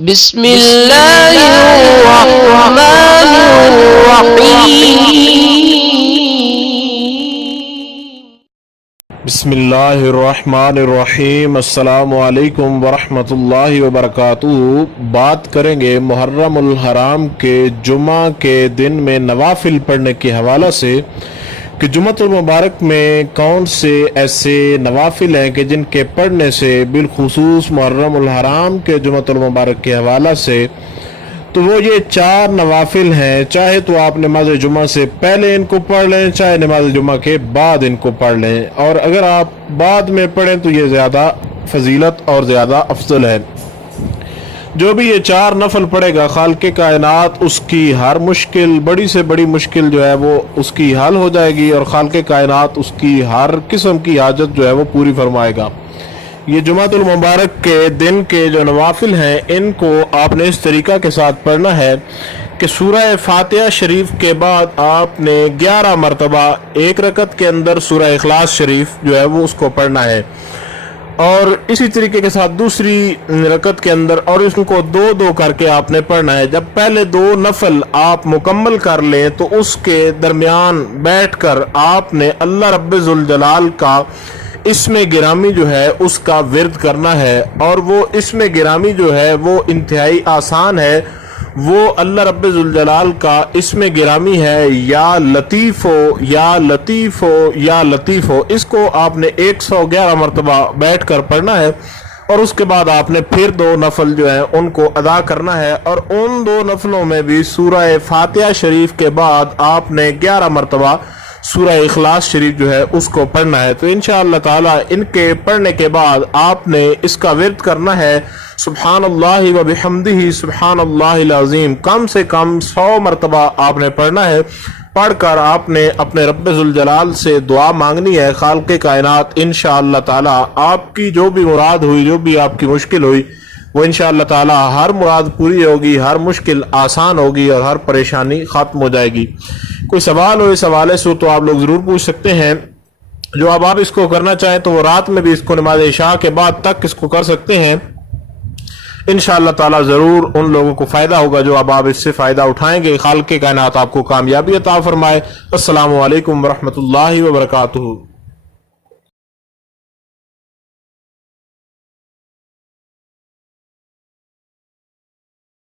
بسم اللہ الرحمن الرحیم بسم اللہ الرحمن الرحیم۔ السلام علیکم ورحمۃ اللہ وبرکاتہ۔ بات کریں گے محرم الحرام کے جمعہ کے دن میں نوافل پڑھنے کے حوالہ سے کہ جمعۃ المبارک میں کون سے ایسے نوافل ہیں کہ جن کے پڑھنے سے بالخصوص محرم الحرام کے جمعۃ المبارک کے حوالہ سے تو وہ یہ 4 نوافل ہیں، چاہے تو آپ نماز جمعہ سے پہلے ان کو پڑھ لیں، چاہے نماز جمعہ کے بعد ان کو پڑھ لیں، اور اگر آپ بعد میں پڑھیں تو یہ زیادہ فضیلت اور زیادہ افضل ہے۔ جو بھی یہ 4 نفل پڑھے گا، خالق کائنات اس کی ہر مشکل، بڑی سے بڑی مشکل جو ہے وہ اس کی حل ہو جائے گی، اور خالق کائنات اس کی ہر قسم کی حاجت جو ہے وہ پوری فرمائے گا۔ یہ جمعۃ المبارک کے دن کے جو نوافل ہیں ان کو آپ نے اس طریقہ کے ساتھ پڑھنا ہے کہ سورہ فاتحہ شریف کے بعد آپ نے 11 مرتبہ ایک رکعت کے اندر سورہ اخلاص شریف جو ہے وہ اس کو پڑھنا ہے، اور اسی طریقے کے ساتھ دوسری رکعت کے اندر اور اس کو 2 کر کے آپ نے پڑھنا ہے۔ جب پہلے 2 نفل آپ مکمل کر لیں تو اس کے درمیان بیٹھ کر آپ نے اللہ رب ذوالجلال کا اسم گرامی جو ہے اس کا ورد کرنا ہے، اور وہ اسم گرامی جو ہے وہ انتہائی آسان ہے۔ وہ اللہ رب ذوالجلال کا اسم گرامی ہے یا لطیف ہو یا لطیف ہو یا لطیف ہو۔ اس کو آپ نے 111 مرتبہ بیٹھ کر پڑھنا ہے، اور اس کے بعد آپ نے پھر 2 نفل جو ہیں ان کو ادا کرنا ہے، اور ان 2 نفلوں میں بھی سورہ فاتحہ شریف کے بعد آپ نے 11 مرتبہ سورہ اخلاص شریف جو ہے اس کو پڑھنا ہے۔ تو انشاءاللہ تعالی ان کے پڑھنے کے بعد آپ نے اس کا ورد کرنا ہے سبحان اللہ و بحمدہ سبحان اللہ العظیم، کم سے کم 100 مرتبہ آپ نے پڑھنا ہے۔ پڑھ کر آپ نے اپنے رب ذوالجلال سے دعا مانگنی ہے۔ خالق کائنات انشاءاللہ تعالی آپ کی جو بھی مراد ہوئی، جو بھی آپ کی مشکل ہوئی، وہ انشاءاللہ تعالی ہر مراد پوری ہوگی، ہر مشکل آسان ہوگی، اور ہر پریشانی ختم ہو جائے گی۔ کوئی سوال ہو اس حوالے سے تو آپ لوگ ضرور پوچھ سکتے ہیں۔ جو اب آپ اس کو کرنا چاہیں تو وہ رات میں بھی اس کو نماز عشاء کے بعد تک اس کو کر سکتے ہیں۔ انشاءاللہ تعالی ضرور ان لوگوں کو فائدہ ہوگا جو اب آپ اس سے فائدہ اٹھائیں گے۔ خالق کائنات آپ کو کامیابی عطا فرمائے۔ السلام علیکم ورحمۃ اللہ وبرکاتہ۔